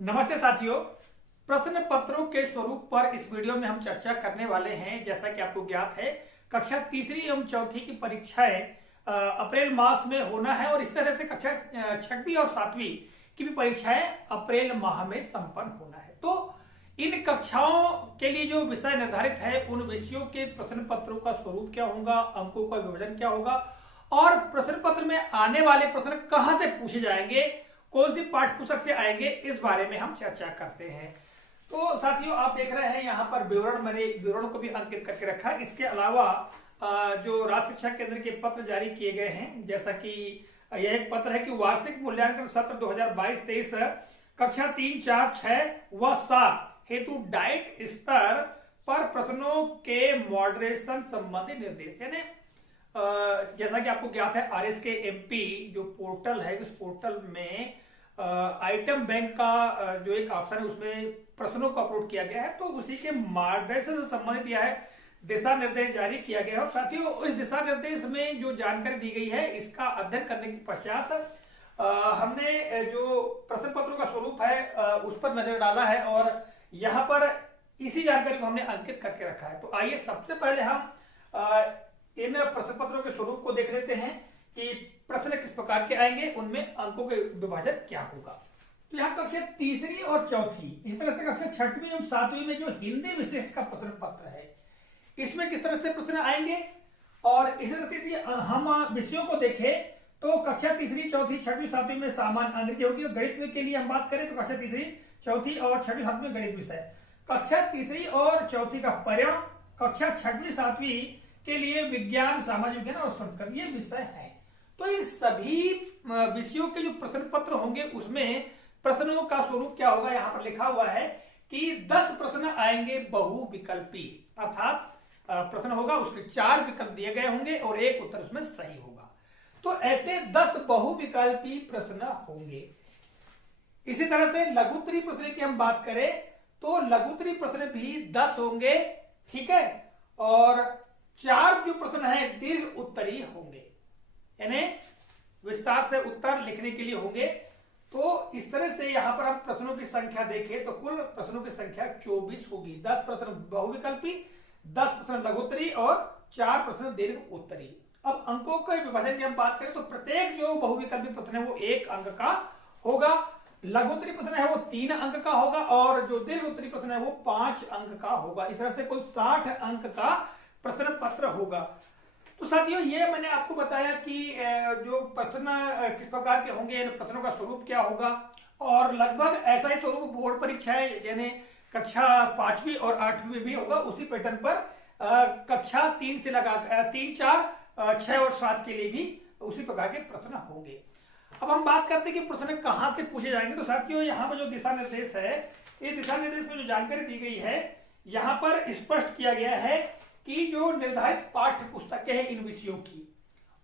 नमस्ते साथियों। प्रश्न पत्रों के स्वरूप पर इस वीडियो में हम चर्चा करने वाले हैं। जैसा कि आपको ज्ञात है, कक्षा तीसरी एवं चौथी की परीक्षाएं अप्रैल मास में होना है और इस तरह से कक्षा छठवीं और सातवीं की भी परीक्षाएं अप्रैल माह में संपन्न होना है। तो इन कक्षाओं के लिए जो विषय निर्धारित है, उन विषयों के प्रश्न पत्रों का स्वरूप क्या होगा, अंकों का विभाजन क्या होगा और प्रश्न पत्र में आने वाले प्रश्न कहां से पूछे जाएंगे, कौन सी पाठ्य पुस्तक से आएंगे, इस बारे में हम चर्चा करते हैं। तो साथियों, आप देख रहे हैं यहाँ पर विवरण, मैंने विवरण को भी अंकित करके रखा है। इसके अलावा जो राज्य शिक्षा केंद्र के पत्र जारी किए गए हैं, जैसा कि यह एक पत्र है कि वार्षिक मूल्यांकन सत्र 2022-23 कक्षा 3, 4, 6 व 7 हेतु डाइट स्तर पर प्रश्नों के मॉडरेशन संबंधी निर्देश। यानी जैसा कि आपको ज्ञात है, RSKMP जो पोर्टल है, उस पोर्टल में आइटम बैंक का जो एक ऑप्शन है, उसमें प्रश्नों को अपलोड किया गया है। तो उसी के मार्गदर्शन से संबंधित यह है दिशा निर्देश जारी किया गया है। और साथियों, इस दिशा निर्देश में जो जानकारी दी गई है, इसका अध्ययन करने के पश्चात हमने जो प्रश्न पत्रों का स्वरूप है उस पर नजर डाला है और यहाँ पर इसी जानकारी को हमने अंकित करके रखा है। तो आइए सबसे पहले हम इन प्रश्न पत्रों के स्वरूप को देख लेते हैं कि प्रश्न किस प्रकार के आएंगे, उनमें अंकों के विभाजन क्या होगा। तो यहाँ कक्षा तीसरी और चौथी, इस तरह से कक्षा छठवीं और सातवीं में जो हिंदी विशिष्ट का प्रश्न पत्र है, इसमें किस तरह से प्रश्न आएंगे। और इसी तरह हम विषयों को देखें तो कक्षा तीसरी, चौथी, छठवीं, सातवीं में सामान्य अंग्रेजी होगी। और गणित के लिए हम बात करें तो कक्षा तीसरी, चौथी और छठवीं, सातवीं में गणित विषय। कक्षा तीसरी और चौथी का पर्यावरण, कक्षा छठवीं, सातवीं के लिए विज्ञान, सामाजिक विज्ञान और संस्कृत, ये विषय है। तो इन सभी विषयों के जो प्रश्न पत्र होंगे, उसमें प्रश्नों का स्वरूप क्या होगा, यहाँ पर लिखा हुआ है कि 10 प्रश्न आएंगे बहुविकल्पी, अर्थात प्रश्न होगा, उसके 4 विकल्प दिए गए होंगे और एक उत्तर उसमें सही होगा। तो ऐसे 10 बहुविकल्पी प्रश्न होंगे। इसी तरह से लघुत्तरी प्रश्न की हम बात करें तो लघुत्तरी प्रश्न भी 10 होंगे, ठीक है। और 4 जो प्रश्न है दीर्घ उत्तरीय होंगे, यानी विस्तार से उत्तर लिखने के लिए होंगे। तो इस तरह से यहां पर हम प्रश्नों की संख्या देखें तो कुल प्रश्नों की संख्या 24 होगी। 10 प्रश्न बहुविकल्पी, 10 प्रश्न लघुत्तरी और 4 प्रश्न दीर्घ उत्तरी। अब अंकों के विभाजन की हम बात करें तो प्रत्येक जो बहुविकल्पी प्रश्न है वो 1 अंक का होगा, लघुत्तरी प्रश्न है वो 3 अंक का होगा और जो दीर्घ उत्तरी प्रश्न है वो 5 अंक का होगा। इस तरह से कुल 60 अंक का प्रश्न पत्र होगा। तो साथियों, ये मैंने आपको बताया कि जो प्रश्न किस प्रकार के होंगे, प्रश्नों का स्वरूप क्या होगा। और लगभग ऐसा ही स्वरूप बोर्ड परीक्षाएं यानी कक्षा 5वीं और 8वीं भी होगा, उसी पैटर्न पर कक्षा 3 से लगा 3, 4, 6 और 7 के लिए भी उसी प्रकार के प्रश्न होंगे। अब हम बात करते हैं कि प्रश्न कहां से पूछे जाएंगे। तो साथियों, यहाँ पर जो दिशा निर्देश है, इस दिशा निर्देश में जो जानकारी दी गई है, यहाँ पर स्पष्ट किया गया है कि जो निर्धारित पाठ्य पुस्तकें हैं इन विषयों की,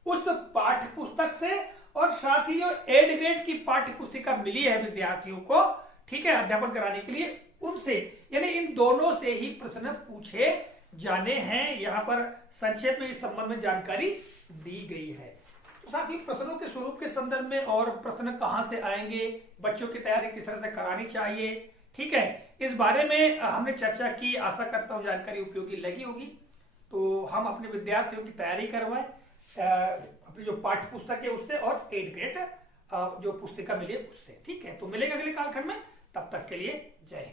उस पाठ्य पुस्तक से और साथ ही जो एड ग्रेड की पाठ्य पुस्तिका मिली है विद्यार्थियों को, ठीक है, अध्यापन कराने के लिए, उनसे, यानी इन दोनों से ही प्रश्न पूछे जाने हैं। यहाँ पर संक्षेप में इस संबंध में जानकारी दी गई है। तो साथ ही प्रश्नों के स्वरूप के संदर्भ में और प्रश्न कहां से आएंगे, बच्चों की तैयारी किस तरह से करानी चाहिए, ठीक है, इस बारे में हमने चर्चा की। आशा करता हूं जानकारी उपयोगी लगी होगी। तो हम अपने विद्यार्थियों की तैयारी करवाएं अपनी जो पाठ्य पुस्तक है उससे और एड ग्रेड जो पुस्तिका मिली है उससे, ठीक है। तो मिलेगा अगले कालखंड में, तब तक के लिए जय हिंद।